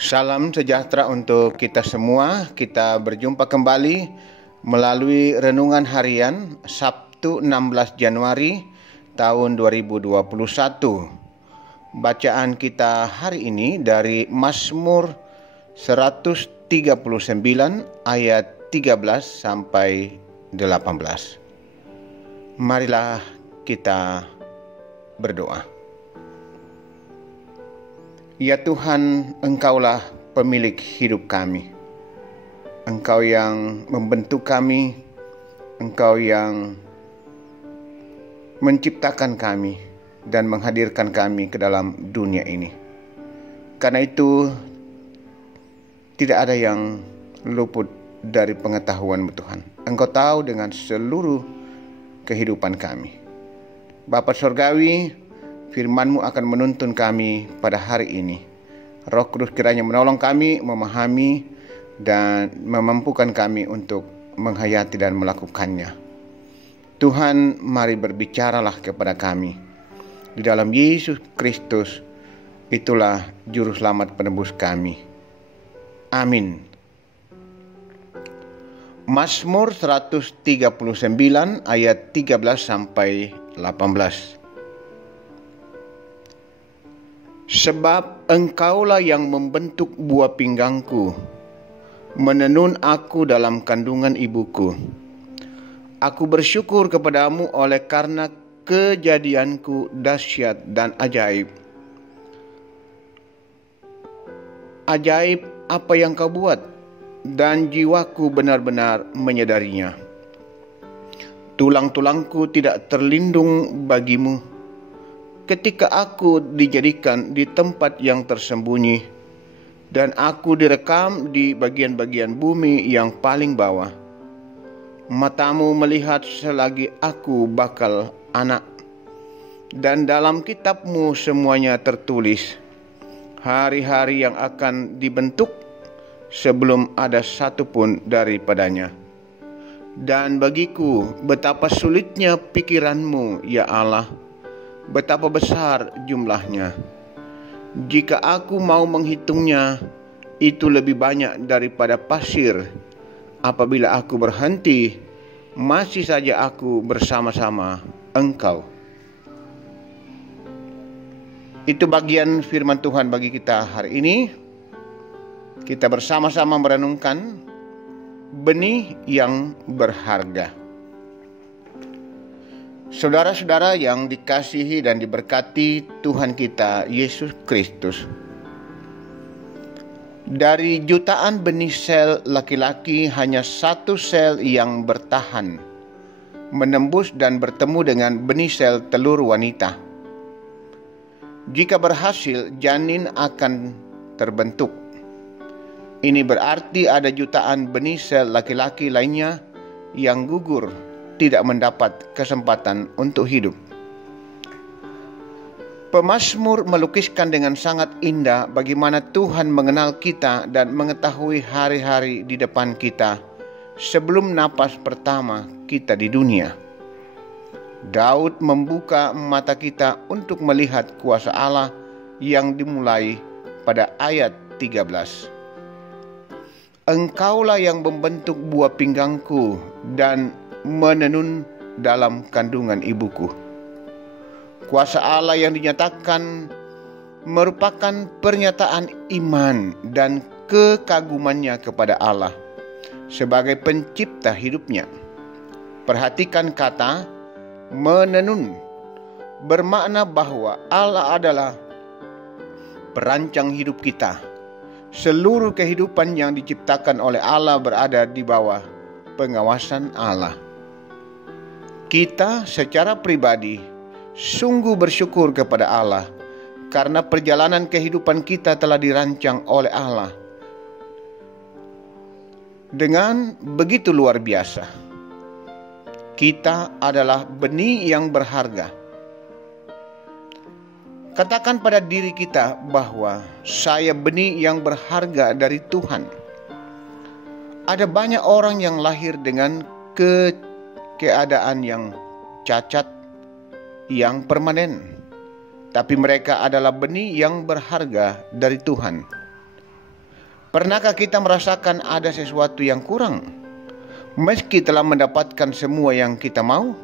Salam sejahtera untuk kita semua. Kita berjumpa kembali melalui renungan harian Sabtu 16 Januari tahun 2021. Bacaan kita hari ini dari Mazmur 139 ayat 13 sampai 18. Marilah kita berdoa. Ya Tuhan, Engkaulah pemilik hidup kami. Engkau yang membentuk kami, Engkau yang menciptakan kami dan menghadirkan kami ke dalam dunia ini. Karena itu, tidak ada yang luput dari pengetahuan-Mu Tuhan. Engkau tahu dengan seluruh kehidupan kami. Bapa Surgawi, Firman-Mu akan menuntun kami pada hari ini. Roh Kudus kiranya menolong kami memahami dan memampukan kami untuk menghayati dan melakukannya. Tuhan, mari berbicaralah kepada kami. Di dalam Yesus Kristus, itulah juru selamat penebus kami. Amin. Mazmur 139 ayat 13 sampai 18. Sebab Engkaulah yang membentuk buah pinggangku, menenun aku dalam kandungan ibuku. Aku bersyukur kepadamu oleh karena kejadianku dahsyat dan ajaib. Ajaib apa yang kau buat, dan jiwaku benar-benar menyadarinya. Tulang-tulangku tidak terlindung bagimu ketika aku dijadikan di tempat yang tersembunyi dan aku direkam di bagian-bagian bumi yang paling bawah. Matamu melihat selagi aku bakal anak, dan dalam kitab-Mu semuanya tertulis, hari-hari yang akan dibentuk sebelum ada satu pun daripadanya. Dan bagiku betapa sulitnya pikiran-Mu, ya Allah, betapa besar jumlahnya. Jika aku mau menghitungnya, itu lebih banyak daripada pasir. Apabila aku berhenti, masih saja aku bersama-sama Engkau. Itu bagian firman Tuhan bagi kita hari ini. Kita bersama-sama merenungkan benih yang berharga. Saudara-saudara yang dikasihi dan diberkati Tuhan kita Yesus Kristus, dari jutaan benih sel laki-laki hanya satu sel yang bertahan, menembus dan bertemu dengan benih sel telur wanita. Jika berhasil, janin akan terbentuk. Ini berarti ada jutaan benih sel laki-laki lainnya yang gugur, tidak mendapat kesempatan untuk hidup. Pemazmur melukiskan dengan sangat indah bagaimana Tuhan mengenal kita dan mengetahui hari-hari di depan kita sebelum napas pertama kita di dunia. Daud membuka mata kita untuk melihat kuasa Allah yang dimulai pada ayat 13. Engkaulah yang membentuk buah pinggangku dan menenun dalam kandungan ibuku. Kuasa Allah yang dinyatakan merupakan pernyataan iman dan kekagumannya kepada Allah sebagai pencipta hidupnya. Perhatikan kata menenun, bermakna bahwa Allah adalah perancang hidup kita. Seluruh kehidupan yang diciptakan oleh Allah berada di bawah pengawasan Allah. Kita secara pribadi sungguh bersyukur kepada Allah karena perjalanan kehidupan kita telah dirancang oleh Allah dengan begitu luar biasa. Kita adalah benih yang berharga. Katakan pada diri kita bahwa saya benih yang berharga dari Tuhan. Ada banyak orang yang lahir dengan keadaan yang cacat, yang permanen. Tapi mereka adalah benih yang berharga dari Tuhan. Pernahkah kita merasakan ada sesuatu yang kurang? Meski telah mendapatkan semua yang kita mau,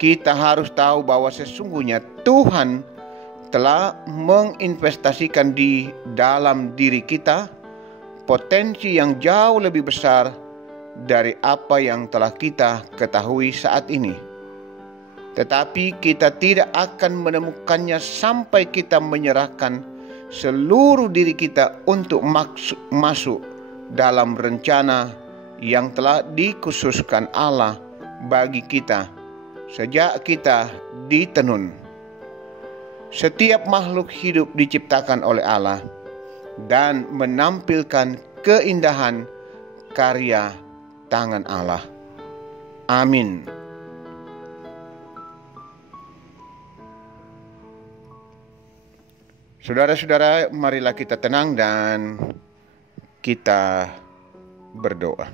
kita harus tahu bahwa sesungguhnya Tuhan telah menginvestasikan di dalam diri kita potensi yang jauh lebih besar dari apa yang telah kita ketahui saat ini. Tetapi kita tidak akan menemukannya sampai kita menyerahkan seluruh diri kita untuk masuk dalam rencana yang telah dikhususkan Allah bagi kita sejak kita ditenun. Setiap makhluk hidup diciptakan oleh Allah dan menampilkan keindahan karya tangan Allah. Amin. Saudara-saudara, marilah kita tenang dan kita berdoa.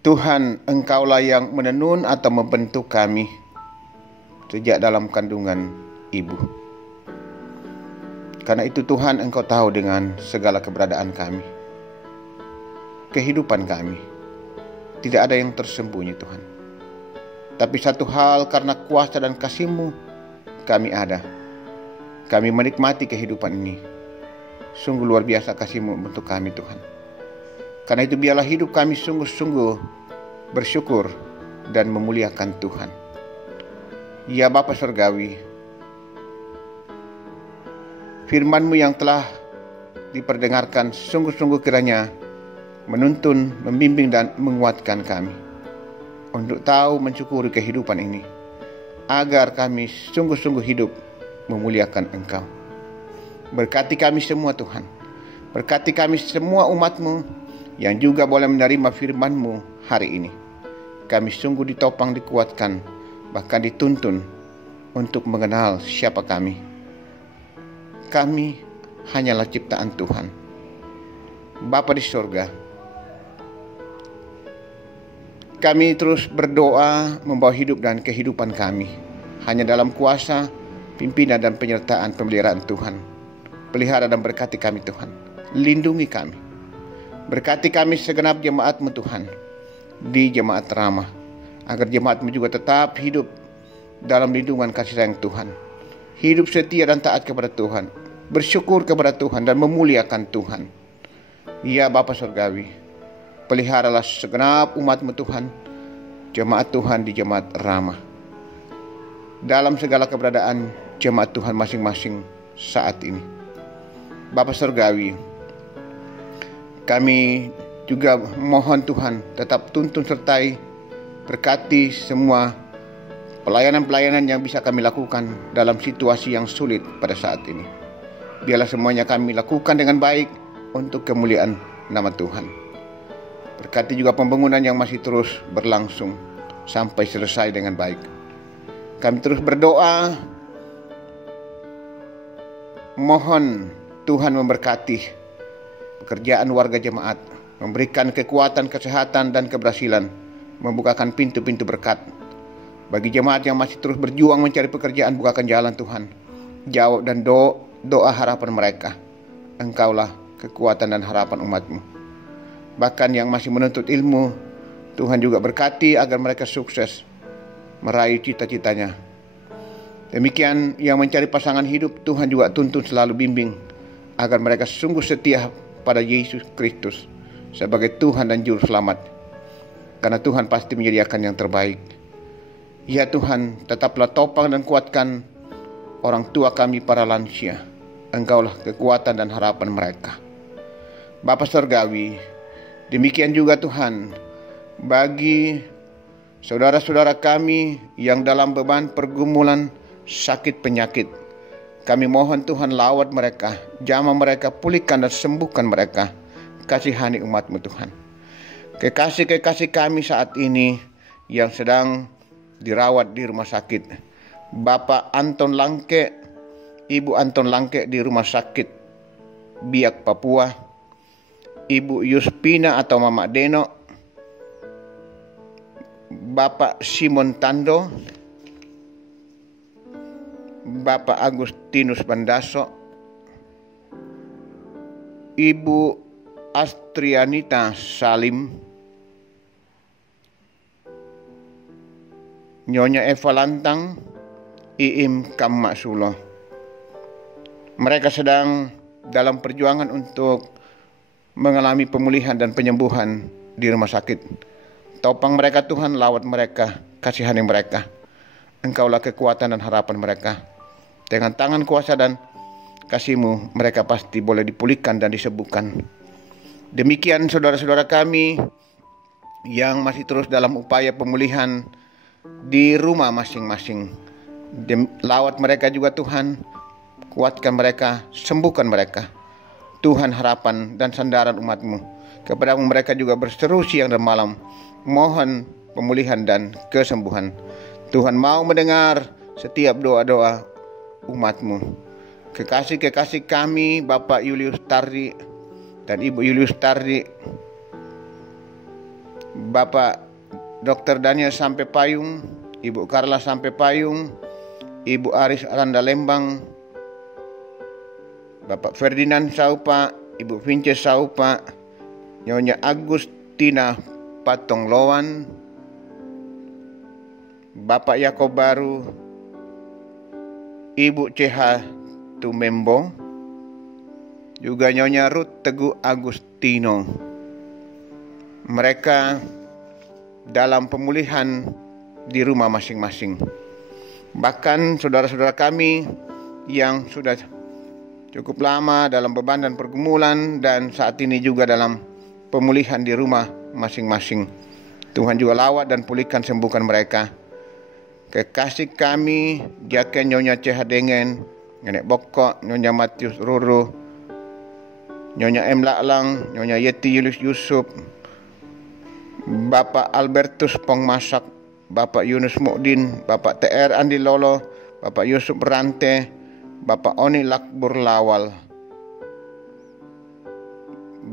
Tuhan, Engkaulah yang menenun atau membentuk kami sejak dalam kandungan ibu. Karena itu Tuhan, Engkau tahu dengan segala keberadaan kami, kehidupan kami. Tidak ada yang tersembunyi, Tuhan. Tapi satu hal, karena kuasa dan kasih-Mu, kami ada. Kami menikmati kehidupan ini. Sungguh luar biasa kasih-Mu untuk kami, Tuhan. Karena itu biarlah hidup kami sungguh-sungguh bersyukur dan memuliakan Tuhan. Ya Bapa Surgawi, firman-Mu yang telah diperdengarkan sungguh-sungguh kiranya menuntun, membimbing dan menguatkan kami untuk tahu mensyukuri kehidupan ini, agar kami sungguh-sungguh hidup memuliakan Engkau. Berkati kami semua Tuhan. Berkati kami semua umat-Mu yang juga boleh menerima firman-Mu hari ini. Kami sungguh ditopang, dikuatkan, bahkan dituntun untuk mengenal siapa kami. Kami hanyalah ciptaan Tuhan. Bapa di surga, kami terus berdoa membawa hidup dan kehidupan kami hanya dalam kuasa, pimpinan dan penyertaan pemeliharaan Tuhan. Pelihara dan berkati kami Tuhan. Lindungi kami. Berkati kami segenap jemaat-Mu Tuhan di jemaat Ramah, agar jemaat-Mu juga tetap hidup dalam lindungan kasih sayang Tuhan. Hidup setia dan taat kepada Tuhan, bersyukur kepada Tuhan dan memuliakan Tuhan. Ya Bapa Surgawi, peliharalah segenap umat-Mu Tuhan, jemaat Tuhan di jemaat Ramah, dalam segala keberadaan jemaat Tuhan masing-masing saat ini. Bapa Surgawi, kami juga mohon Tuhan tetap tuntun sertai berkati semua pelayanan-pelayanan yang bisa kami lakukan dalam situasi yang sulit pada saat ini. Biarlah semuanya kami lakukan dengan baik untuk kemuliaan nama Tuhan. Berkati juga pembangunan yang masih terus berlangsung sampai selesai dengan baik. Kami terus berdoa, mohon Tuhan memberkati pekerjaan warga jemaat, memberikan kekuatan, kesehatan, dan keberhasilan, membukakan pintu-pintu berkat. Bagi jemaat yang masih terus berjuang mencari pekerjaan, bukakan jalan Tuhan. Jawab dan doa harapan mereka. Engkaulah kekuatan dan harapan umat-Mu. Bahkan yang masih menuntut ilmu, Tuhan juga berkati agar mereka sukses meraih cita-citanya. Demikian yang mencari pasangan hidup, Tuhan juga tuntun selalu bimbing agar mereka sungguh setia pada Yesus Kristus sebagai Tuhan dan Juru Selamat. Karena Tuhan pasti menyediakan yang terbaik. Ya Tuhan, tetaplah topang dan kuatkan orang tua kami para lansia. Engkaulah kekuatan dan harapan mereka. Bapa Surgawi, demikian juga Tuhan, bagi saudara-saudara kami yang dalam beban pergumulan sakit penyakit, kami mohon Tuhan lawat mereka, jamah mereka, pulihkan dan sembuhkan mereka. Kasihani umat-Mu Tuhan. Kekasih-kekasih kami saat ini yang sedang dirawat di rumah sakit, Bapak Anton Langke, Ibu Anton Langke di rumah sakit Biak Papua, Ibu Yuspina atau Mama Deno, Bapak Simon Tando, Bapak Agustinus Bandaso, Ibu Astrianita Salim, Nyonya Eva Lantang, Iim Kammaksulo. Mereka sedang dalam perjuangan untuk mengalami pemulihan dan penyembuhan di rumah sakit. Topang mereka Tuhan, lawat mereka, kasihani mereka. Engkaulah kekuatan dan harapan mereka. Dengan tangan kuasa dan kasih-Mu, mereka pasti boleh dipulihkan dan disembuhkan. Demikian saudara-saudara kami yang masih terus dalam upaya pemulihan di rumah masing-masing. Lawat mereka juga Tuhan, kuatkan mereka, sembuhkan mereka. Tuhan harapan dan sandaran umat-Mu. Kepada mereka juga berseru siang dan malam, mohon pemulihan dan kesembuhan. Tuhan mau mendengar setiap doa-doa umat-Mu. Kekasih-kekasih kami, Bapak Julius Tardi dan Ibu Julius Tardi, Bapak Dr. Daniel Sampai Payung, Ibu Carla Sampai Payung, Ibu Aris Aranda Lembang, Bapak Ferdinand Saupa, Ibu Vince Saupa, Nyonya Agustina Patongloan, Bapak Yakob Baru, Ibu CH Tumembo, juga Nyonya Ruth Teguh Agustino. Mereka dalam pemulihan di rumah masing-masing. Bahkan saudara-saudara kami yang sudah cukup lama dalam beban dan pergumulan dan saat ini juga dalam pemulihan di rumah masing-masing. Tuhan juga lawat dan pulihkan, sembuhkan mereka. Kekasih kami, Jaken Nyonya CH Dengan, Nenek Bokok, Nyonya Matius Ruru, Nyonya M. Laklang, Nyonya Yeti Yulius Yusuf, Bapak Albertus Pongmasak, Bapak Yunus Mukdin, Bapak TR Andi Lolo, Bapak Yusuf Rante, Bapak Oni Lakbur Lawal,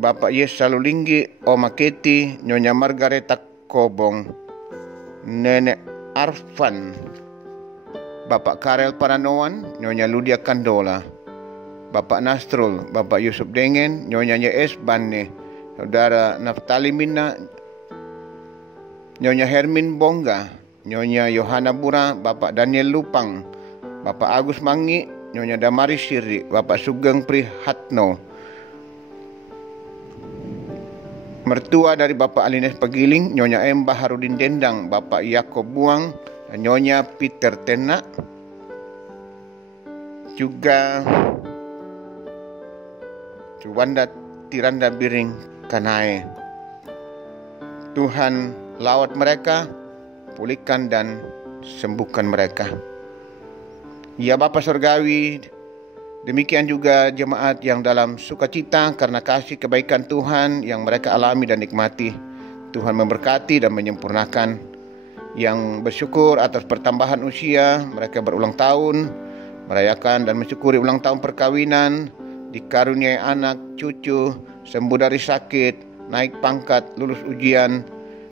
Bapak Yes Salulinggi, Oma Keti, Nyonya Margareta Kobong, Nenek Arfan, Bapak Karel Paranoan, Nyonya Ludia Kandola, Bapak Nastrul, Bapak Yusuf Dengan, Nyonya YS Banne, Saudara Naftali Minna, Nyonya Hermin Bongga, Nyonya Yohana Bura, Bapak Daniel Lupang, Bapak Agus Mangi, Nyonya Damari Siri, Bapak Sugeng Prihatno, mertua dari Bapak Alines Pagiling, Nyonya M. Baharudin Dendang, Bapak Yakob Buang, dan Nyonya Peter Tena, juga Cuwanda Tiranda Biring Kanae. Tuhan lawat mereka, pulihkan dan sembuhkan mereka. Ya Bapa Surgawi, demikian juga jemaat yang dalam sukacita karena kasih kebaikan Tuhan yang mereka alami dan nikmati. Tuhan memberkati dan menyempurnakan. Yang bersyukur atas pertambahan usia, mereka berulang tahun, merayakan dan mensyukuri ulang tahun perkawinan, dikaruniai anak, cucu, sembuh dari sakit, naik pangkat, lulus ujian,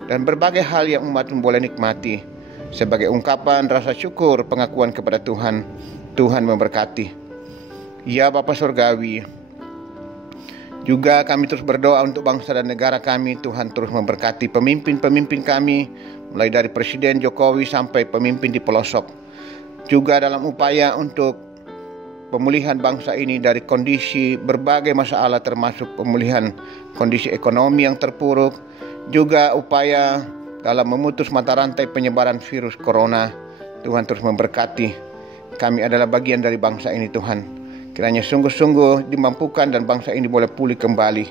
dan berbagai hal yang umat boleh nikmati. Sebagai ungkapan rasa syukur pengakuan kepada Tuhan, Tuhan memberkati. Ya Bapa Surgawi, juga kami terus berdoa untuk bangsa dan negara kami. Tuhan terus memberkati pemimpin-pemimpin kami, mulai dari Presiden Jokowi sampai pemimpin di pelosok. Juga dalam upaya untuk pemulihan bangsa ini dari kondisi berbagai masalah, termasuk pemulihan kondisi ekonomi yang terpuruk. Juga upaya dalam memutus mata rantai penyebaran virus corona. Tuhan terus memberkati. Kami adalah bagian dari bangsa ini Tuhan. Kiranya sungguh-sungguh dimampukan dan bangsa ini boleh pulih kembali.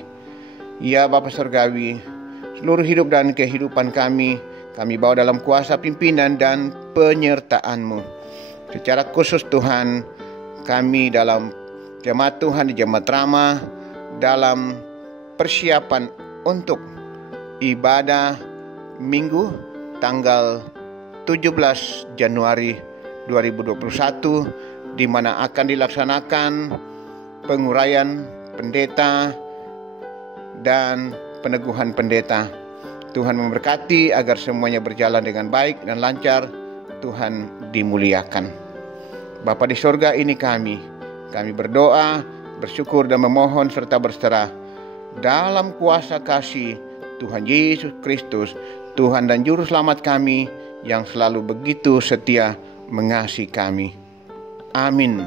Ya Bapa Surgawi, seluruh hidup dan kehidupan kami bawa dalam kuasa pimpinan dan penyertaan-Mu. Secara khusus Tuhan, kami dalam jemaat Tuhan di Jemaat Rama, dalam persiapan untuk ibadah Minggu tanggal 17 Januari 2021, di mana akan dilaksanakan penguraian pendeta dan peneguhan pendeta. Tuhan memberkati agar semuanya berjalan dengan baik dan lancar. Tuhan dimuliakan. Bapa di sorga ini kami berdoa, bersyukur dan memohon serta berserah dalam kuasa kasih Tuhan Yesus Kristus, Tuhan dan Juru Selamat kami yang selalu begitu setia mengasihi kami. Amin.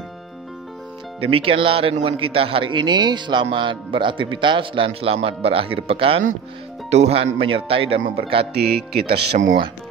Demikianlah renungan kita hari ini. Selamat beraktivitas dan selamat berakhir pekan. Tuhan menyertai dan memberkati kita semua.